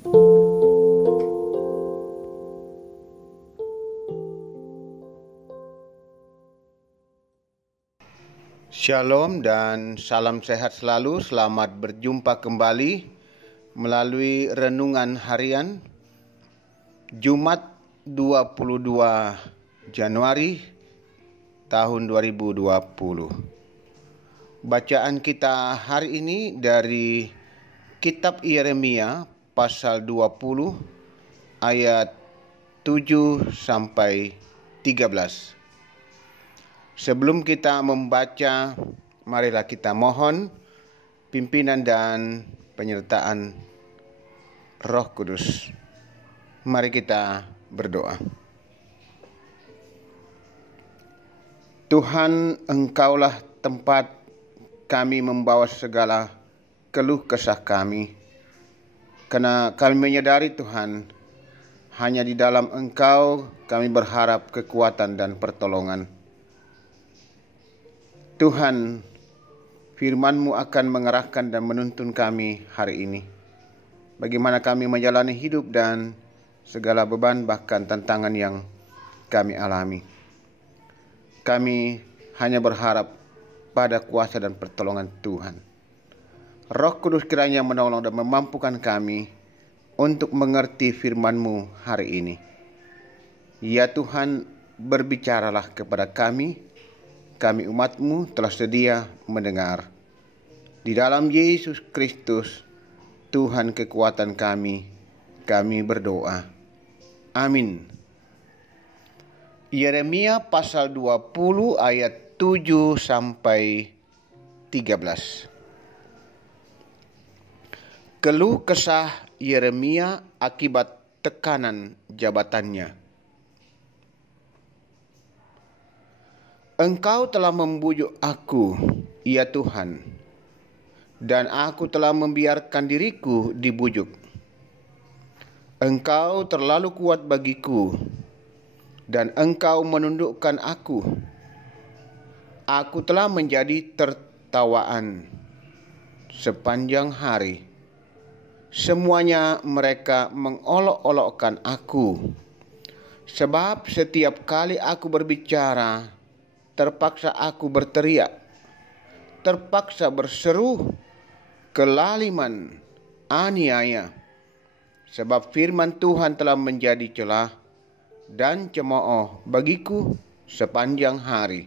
Shalom dan salam sehat selalu. Selamat berjumpa kembali melalui renungan harian Jumat 22 Januari tahun 2020. Bacaan kita hari ini dari kitab Yeremia pasal 20 ayat 7 sampai 13. Sebelum kita membaca, marilah kita mohon pimpinan dan penyertaan Roh Kudus. Mari kita berdoa. Tuhan, Engkaulah tempat kami membawa segala keluh kesah kami. Karena kami menyadari Tuhan, hanya di dalam Engkau kami berharap kekuatan dan pertolongan. Tuhan, firman-Mu akan mengerahkan dan menuntun kami hari ini. Bagaimana kami menjalani hidup dan segala beban bahkan tantangan yang kami alami. Kami hanya berharap pada kuasa dan pertolongan Tuhan. Roh Kudus kiranya menolong dan memampukan kami untuk mengerti firman-Mu hari ini. Ya Tuhan, berbicaralah kepada kami umat-Mu telah sedia mendengar. Di dalam Yesus Kristus, Tuhan kekuatan kami berdoa. Amin. Yeremia pasal 20 ayat 7 sampai 13. Keluh kesah Yeremia akibat tekanan jabatannya. Engkau telah membujuk aku, ya Tuhan, dan aku telah membiarkan diriku dibujuk. Engkau terlalu kuat bagiku, dan Engkau menundukkan aku. Aku telah menjadi tertawaan sepanjang hari. Semuanya mereka mengolok-olokkan aku, sebab setiap kali aku berbicara, terpaksa aku berteriak, terpaksa berseru, kelaliman, aniaya. Sebab firman Tuhan telah menjadi celah dan cemooh bagiku sepanjang hari.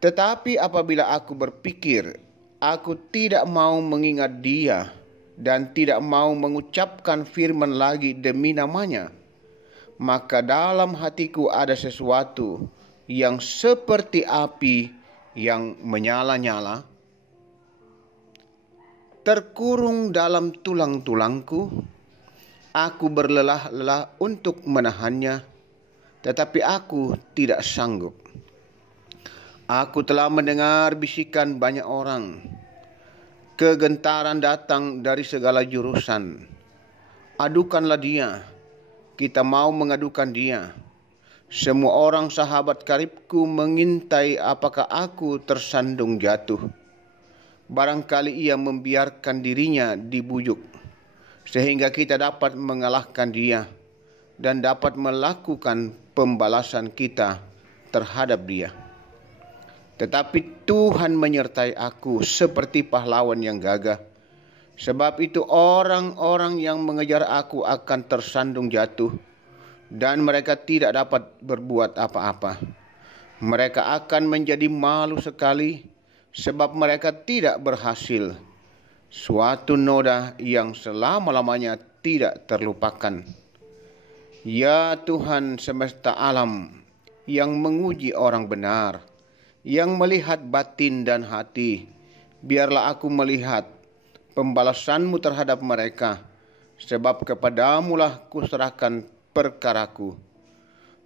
Tetapi apabila aku berpikir, aku tidak mau mengingat Dia dan tidak mau mengucapkan firman lagi demi namanya, maka dalam hatiku ada sesuatu yang seperti api yang menyala-nyala, terkurung dalam tulang-tulangku. Aku berlelah-lelah untuk menahannya, tetapi aku tidak sanggup. Aku telah mendengar bisikan banyak orang. Kegentaran datang dari segala jurusan. Adukanlah dia, kita mau mengadukan dia. Semua orang sahabat karibku mengintai apakah aku tersandung jatuh. Barangkali ia membiarkan dirinya dibujuk, sehingga kita dapat mengalahkan dia dan dapat melakukan pembalasan kita terhadap dia. Tetapi Tuhan menyertai aku seperti pahlawan yang gagah. Sebab itu orang-orang yang mengejar aku akan tersandung jatuh, dan mereka tidak dapat berbuat apa-apa. Mereka akan menjadi malu sekali, sebab mereka tidak berhasil. Suatu noda yang selama-lamanya tidak terlupakan. Ya Tuhan semesta alam, yang menguji orang benar, yang melihat batin dan hati, biarlah aku melihat pembalasan-Mu terhadap mereka, sebab kepadamu-lah kuserahkan perkaraku.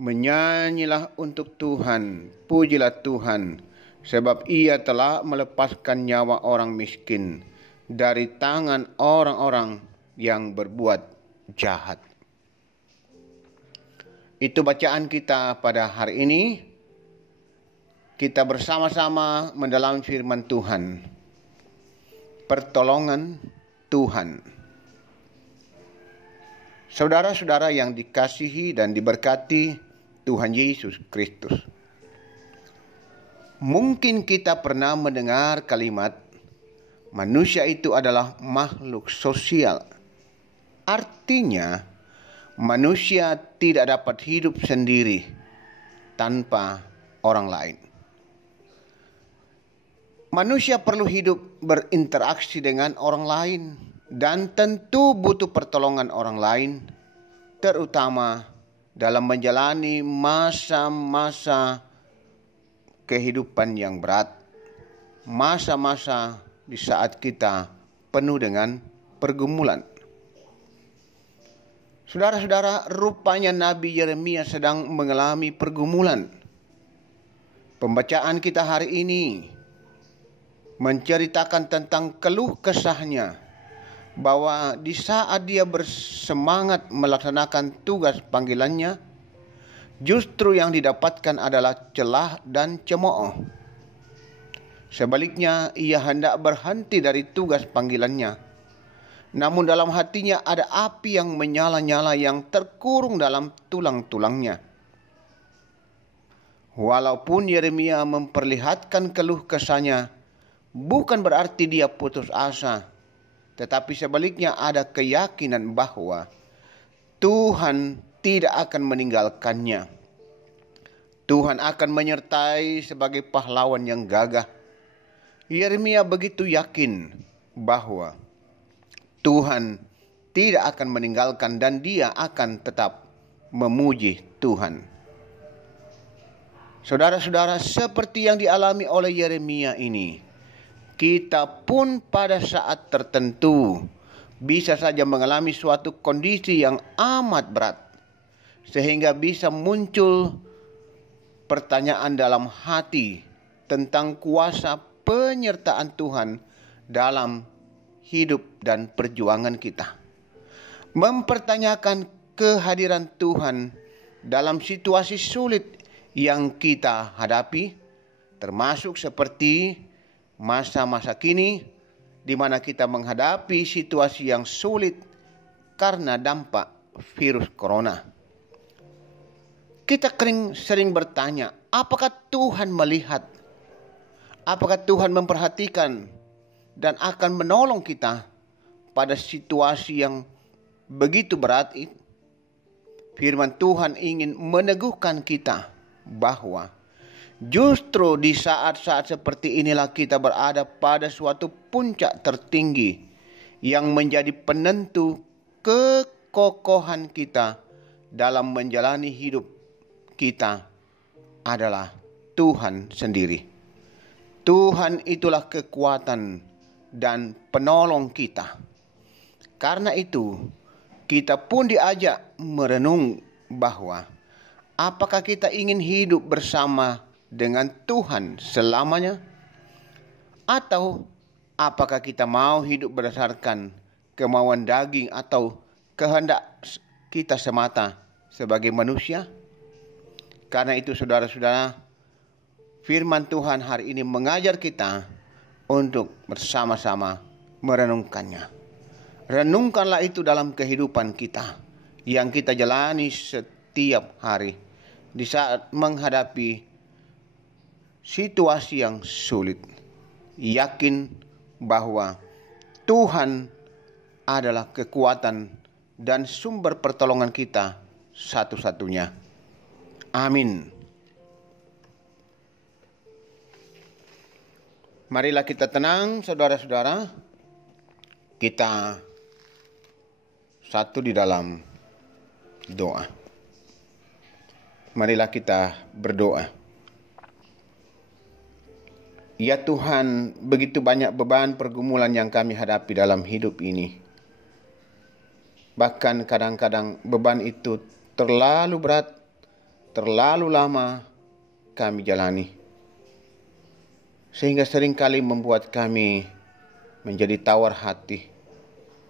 Menyanyilah untuk Tuhan, pujilah Tuhan, sebab Ia telah melepaskan nyawa orang miskin dari tangan orang-orang yang berbuat jahat. Itu bacaan kita pada hari ini. Kita bersama-sama mendalami firman Tuhan. Pertolongan Tuhan. Saudara-saudara yang dikasihi dan diberkati Tuhan Yesus Kristus. Mungkin kita pernah mendengar kalimat, manusia itu adalah makhluk sosial. Artinya, manusia tidak dapat hidup sendiri tanpa orang lain. Manusia perlu hidup berinteraksi dengan orang lain dan tentu butuh pertolongan orang lain, terutama dalam menjalani masa-masa kehidupan yang berat, masa-masa di saat kita penuh dengan pergumulan. Saudara-saudara, rupanya Nabi Yeremia sedang mengalami pergumulan. Pembacaan kita hari ini menceritakan tentang keluh kesahnya, bahwa di saat dia bersemangat melaksanakan tugas panggilannya, justru yang didapatkan adalah celah dan cemooh. Sebaliknya, ia hendak berhenti dari tugas panggilannya. Namun dalam hatinya ada api yang menyala-nyala yang terkurung dalam tulang-tulangnya. Walaupun Yeremia memperlihatkan keluh kesahnya, bukan berarti dia putus asa. Tetapi sebaliknya ada keyakinan bahwa Tuhan tidak akan meninggalkannya. Tuhan akan menyertai sebagai pahlawan yang gagah. Yeremia begitu yakin bahwa Tuhan tidak akan meninggalkan dan dia akan tetap memuji Tuhan. Saudara-saudara, seperti yang dialami oleh Yeremia ini, kita pun pada saat tertentu bisa saja mengalami suatu kondisi yang amat berat, sehingga bisa muncul pertanyaan dalam hati tentang kuasa penyertaan Tuhan dalam hidup dan perjuangan kita. Mempertanyakan kehadiran Tuhan dalam situasi sulit yang kita hadapi, termasuk seperti masa-masa kini di mana kita menghadapi situasi yang sulit karena dampak virus corona. Kita sering bertanya, apakah Tuhan melihat? Apakah Tuhan memperhatikan dan akan menolong kita pada situasi yang begitu berat itu? Firman Tuhan ingin meneguhkan kita bahwa justru di saat-saat seperti inilah kita berada pada suatu puncak tertinggi yang menjadi penentu kekokohan kita dalam menjalani hidup kita adalah Tuhan sendiri. Tuhan itulah kekuatan dan penolong kita. Karena itu, kita pun diajak merenung bahwa apakah kita ingin hidup bersama dengan Tuhan selamanya? Atau apakah kita mau hidup berdasarkan kemauan daging atau kehendak kita semata sebagai manusia? Karena itu saudara-saudara, firman Tuhan hari ini mengajar kita untuk bersama-sama merenungkannya. Renungkanlah itu dalam kehidupan kita yang kita jalani setiap hari di saat menghadapi situasi yang sulit. Yakin bahwa Tuhan adalah kekuatan dan sumber pertolongan kita satu-satunya. Amin. Marilah kita tenang, saudara-saudara. Kita satu di dalam doa. Marilah kita berdoa. Ya Tuhan, begitu banyak beban pergumulan yang kami hadapi dalam hidup ini. Bahkan kadang-kadang beban itu terlalu berat, terlalu lama kami jalani. Sehingga seringkali membuat kami menjadi tawar hati.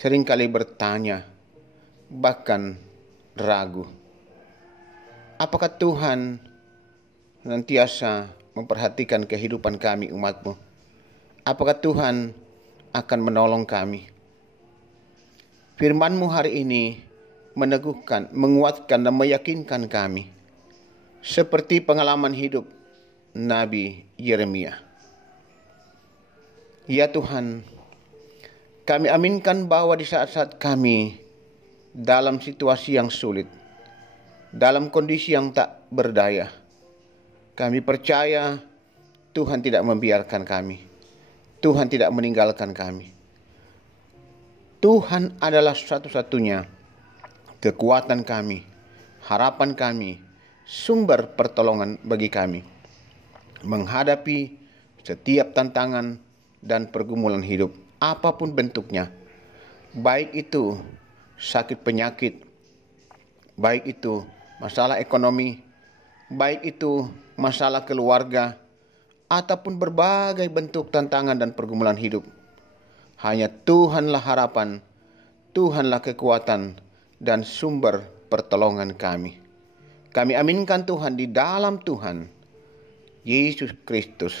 Seringkali bertanya, bahkan ragu. Apakah Tuhan senantiasa memperhatikan kehidupan kami umat-Mu? Apakah Tuhan akan menolong kami? Firman-Mu hari ini meneguhkan, menguatkan dan meyakinkan kami. Seperti pengalaman hidup Nabi Yeremia. Ya Tuhan, kami aminkan bahwa di saat-saat kami dalam situasi yang sulit, dalam kondisi yang tak berdaya, kami percaya Tuhan tidak membiarkan kami. Tuhan tidak meninggalkan kami. Tuhan adalah satu-satunya kekuatan kami, harapan kami, sumber pertolongan bagi kami menghadapi setiap tantangan dan pergumulan hidup, apapun bentuknya. Baik itu sakit penyakit, baik itu masalah ekonomi, baik itu masalah keluarga, ataupun berbagai bentuk tantangan dan pergumulan hidup. Hanya Tuhanlah harapan, Tuhanlah kekuatan dan sumber pertolongan kami. Kami aminkan Tuhan, di dalam Tuhan Yesus Kristus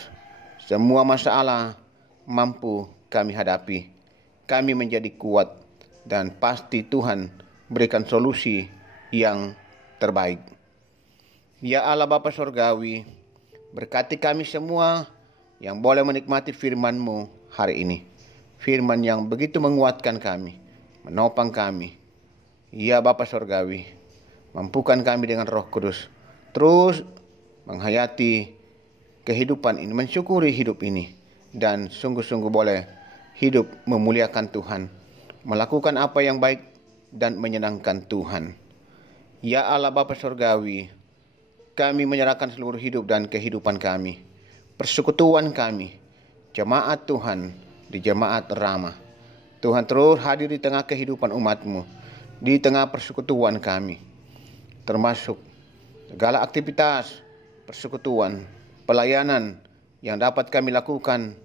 semua masalah mampu kami hadapi. Kami menjadi kuat dan pasti Tuhan berikan solusi yang terbaik. Ya Allah Bapa Surgawi, berkati kami semua yang boleh menikmati firman-Mu hari ini. Firman yang begitu menguatkan kami, menopang kami. Ya Bapa Surgawi, mampukan kami dengan Roh Kudus terus menghayati kehidupan ini, mensyukuri hidup ini, dan sungguh-sungguh boleh hidup memuliakan Tuhan, melakukan apa yang baik dan menyenangkan Tuhan. Ya Allah Bapa Surgawi, kami menyerahkan seluruh hidup dan kehidupan kami, persekutuan kami, jemaat Tuhan di Jemaat Ramah. Tuhan terus hadir di tengah kehidupan umat-Mu, di tengah persekutuan kami, termasuk segala aktivitas persekutuan, pelayanan yang dapat kami lakukan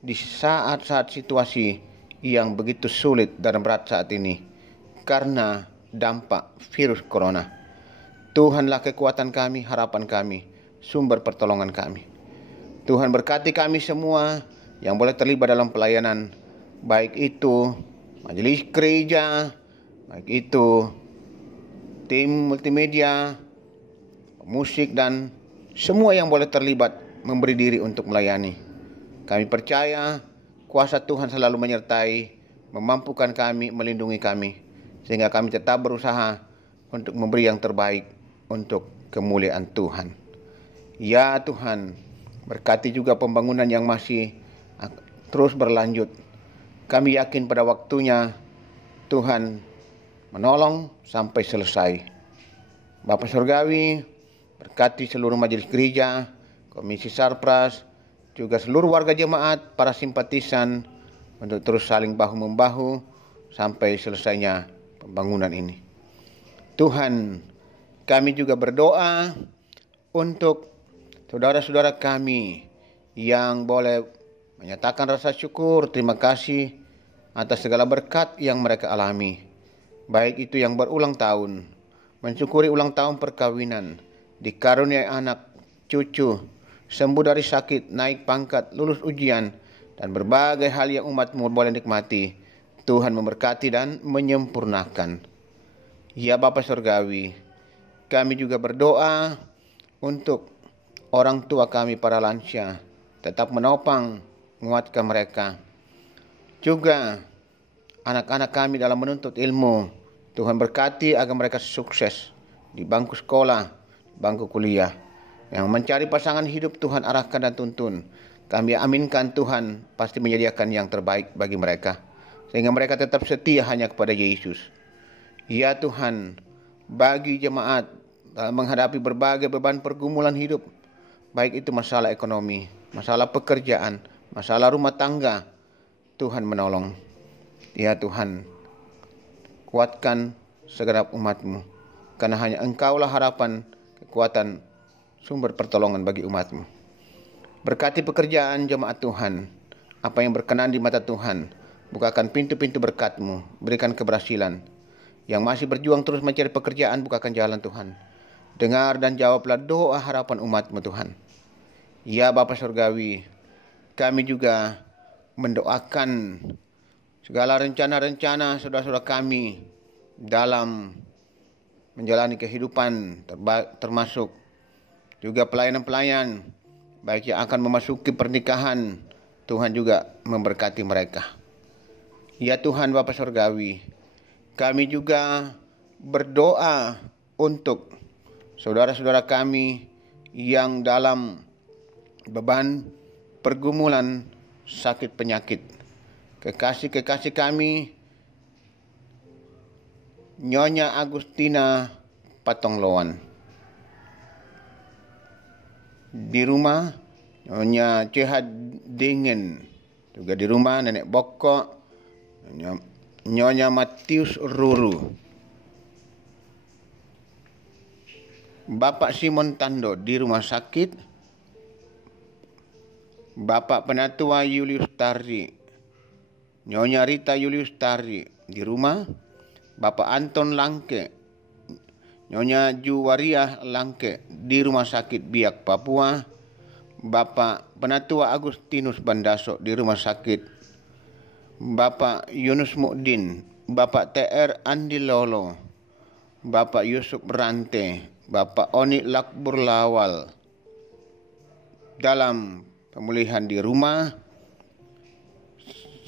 di saat-saat situasi yang begitu sulit dan berat saat ini karena dampak virus corona. Tuhanlah kekuatan kami, harapan kami, sumber pertolongan kami. Tuhan berkati kami semua yang boleh terlibat dalam pelayanan, baik itu majelis gereja, baik itu tim multimedia, musik, dan semua yang boleh terlibat memberi diri untuk melayani. Kami percaya kuasa Tuhan selalu menyertai, memampukan kami, melindungi kami, sehingga kami tetap berusaha untuk memberi yang terbaik untuk kemuliaan Tuhan. Ya Tuhan, berkati juga pembangunan yang masih terus berlanjut. Kami yakin pada waktunya Tuhan menolong sampai selesai. Bapa Surgawi, berkati seluruh majelis gereja, komisi sarpras, juga seluruh warga jemaat, para simpatisan, untuk terus saling bahu-membahu sampai selesainya pembangunan ini. Tuhan, kami juga berdoa untuk saudara-saudara kami yang boleh menyatakan rasa syukur, terima kasih atas segala berkat yang mereka alami. Baik itu yang berulang tahun, mensyukuri ulang tahun perkawinan, dikaruniai anak, cucu, sembuh dari sakit, naik pangkat, lulus ujian, dan berbagai hal yang umat-Mu boleh nikmati. Tuhan memberkati dan menyempurnakan. Ya Bapa Surgawi, kami juga berdoa untuk orang tua kami para lansia, tetap menopang, menguatkan mereka. Juga anak-anak kami dalam menuntut ilmu, Tuhan berkati agar mereka sukses di bangku sekolah, bangku kuliah. Yang mencari pasangan hidup, Tuhan arahkan dan tuntun. Kami aminkan Tuhan pasti menyediakan yang terbaik bagi mereka, sehingga mereka tetap setia hanya kepada Yesus. Ya Tuhan, bagi jemaat dalam menghadapi berbagai beban pergumulan hidup, baik itu masalah ekonomi, masalah pekerjaan, masalah rumah tangga, Tuhan menolong. Ya Tuhan, kuatkan segenap umat-Mu, karena hanya Engkaulah harapan, kekuatan, sumber pertolongan bagi umat-Mu. Berkati pekerjaan jemaat Tuhan, apa yang berkenan di mata Tuhan, bukakan pintu-pintu berkat-Mu, berikan keberhasilan. Yang masih berjuang terus mencari pekerjaan, bukakan jalan Tuhan. Dengar dan jawablah doa harapan umat-Mu Tuhan. Ya Bapa Surgawi, kami juga mendoakan segala rencana-rencana saudara-saudara kami dalam menjalani kehidupan, termasuk juga pelayanan-pelayan, baik yang akan memasuki pernikahan. Tuhan juga memberkati mereka. Ya Tuhan Bapa Surgawi, kami juga berdoa untuk saudara-saudara kami yang dalam beban pergumulan sakit penyakit. Kekasih-kekasih kami, Nyonya Agustina Patongloan. Di rumah Nyonya Cehat Dingin, juga di rumah Nenek Bokok, Nyonya Matius Ruru. Bapak Simon Tando di rumah sakit, Bapak Penatua Julius Tari, Nyonya Rita Julius Tari di rumah, Bapak Anton Langke, Nyonya Juwariah Langke di Rumah Sakit Biak Papua, Bapak Penatua Agustinus Bandaso di Rumah Sakit, Bapak Yunus Mukdin, Bapak TR Andi Lolo, Bapak Yusuf Rante, Bapak Oni Lakbur Lawal dalam pemulihan di rumah,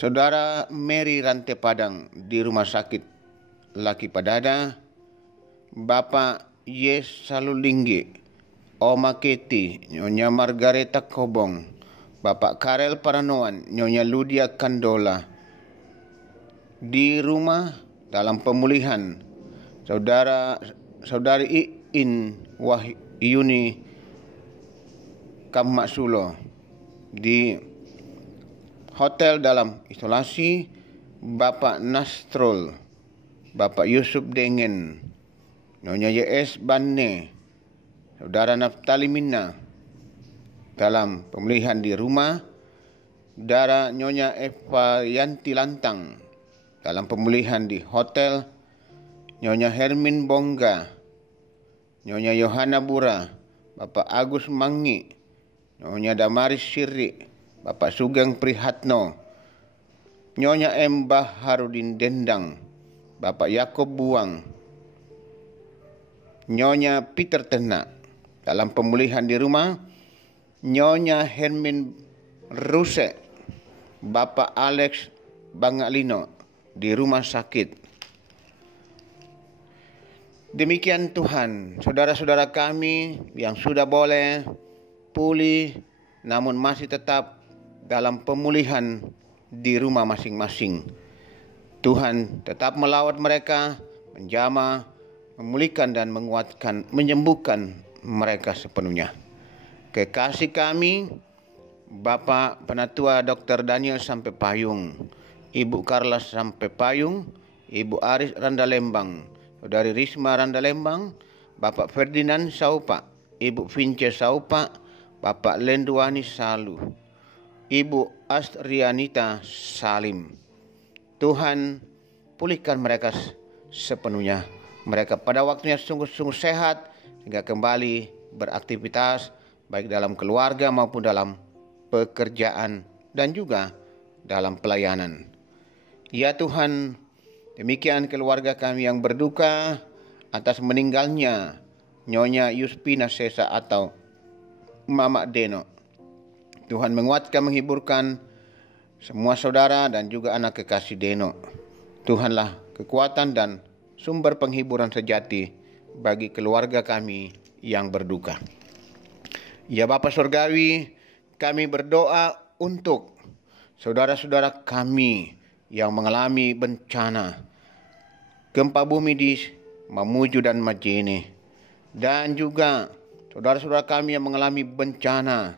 Saudara Mary Rante Padang di Rumah Sakit Laki Padada, Bapak Yes Salulinggi, Oma Keti, Nyonya Margareta Kobong, Bapak Karel Paranoan, Nyonya Ludia Kandola di rumah dalam pemulihan, Saudari Iin Wahyuni Kammaksulo di hotel dalam isolasi, Bapak Nastrol, Bapak Yusuf Dengen, Nyonya YS Banne, Saudara Naftali Minna dalam pemulihan di rumah, Saudara Nyonya Eva Yanti Lantang dalam pemulihan di hotel, Nyonya Hermin Bongga, Nyonya Yohana Bura, Bapak Agus Mangi, Nyonya Damaris Sirri, Bapak Sugeng Prihatno, Nyonya M. Baharudin Dendang, Bapak Yakob Buang, Nyonya Peter Tenak dalam pemulihan di rumah, Nyonya Hermin Ruse, Bapak Alex Bangalino di rumah sakit. Demikian Tuhan, saudara-saudara kami yang sudah boleh pulih namun masih tetap dalam pemulihan di rumah masing-masing. Tuhan tetap melawat mereka, menjamah, memulihkan dan menguatkan, menyembuhkan mereka sepenuhnya. Kekasih kami, Bapak Penatua Dr. Daniel Sampai Payung, Ibu Carla Sampai Payung, Ibu Aris Randalembang, Saudari Risma Randalembang, Bapak Ferdinand Saupa, Ibu Vince Saupa, Bapak Lenduani Salu, Ibu Astrianita Salim. Tuhan, pulihkan mereka sepenuhnya. Mereka pada waktunya sungguh-sungguh sehat sehingga kembali beraktivitas baik dalam keluarga maupun dalam pekerjaan dan juga dalam pelayanan. Ya Tuhan, demikian keluarga kami yang berduka atas meninggalnya Nyonya Yuspina Sesa atau Mama Deno. Tuhan menguatkan, menghiburkan semua saudara dan juga anak kekasih Deno. Tuhanlah kekuatan dan sumber penghiburan sejati bagi keluarga kami yang berduka. Ya Bapa Surgawi, kami berdoa untuk saudara-saudara kami yang mengalami bencana gempa bumi di Mamuju dan Majene, dan juga saudara-saudara kami yang mengalami bencana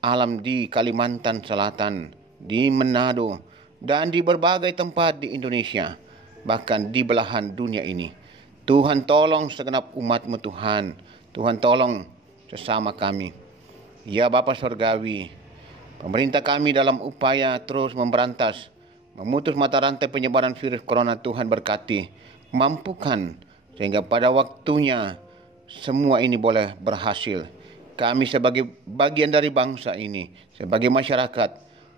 alam di Kalimantan Selatan, di Manado, dan di berbagai tempat di Indonesia, bahkan di belahan dunia ini. Tuhan tolong segenap umat-Mu Tuhan. Tuhan tolong sesama kami. Ya Bapa Surgawi, pemerintah kami dalam upaya terus memberantas, memutus mata rantai penyebaran virus corona, Tuhan berkati, mampukan sehingga pada waktunya semua ini boleh berhasil. Kami sebagai bagian dari bangsa ini, sebagai masyarakat,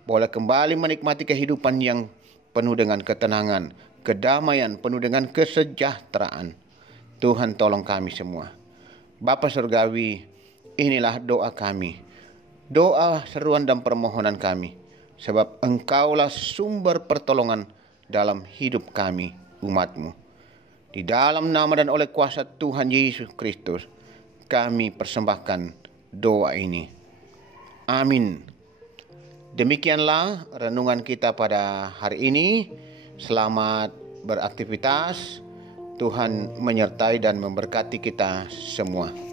boleh kembali menikmati kehidupan yang penuh dengan ketenangan, kedamaian, penuh dengan kesejahteraan. Tuhan tolong kami semua. Bapa Surgawi, inilah doa kami. Doa, seruan dan permohonan kami. Sebab Engkaulah sumber pertolongan dalam hidup kami, umat-Mu. Di dalam nama dan oleh kuasa Tuhan Yesus Kristus, kami persembahkan doa ini. Amin. Demikianlah renungan kita pada hari ini. Selamat beraktivitas. Tuhan menyertai dan memberkati kita semua.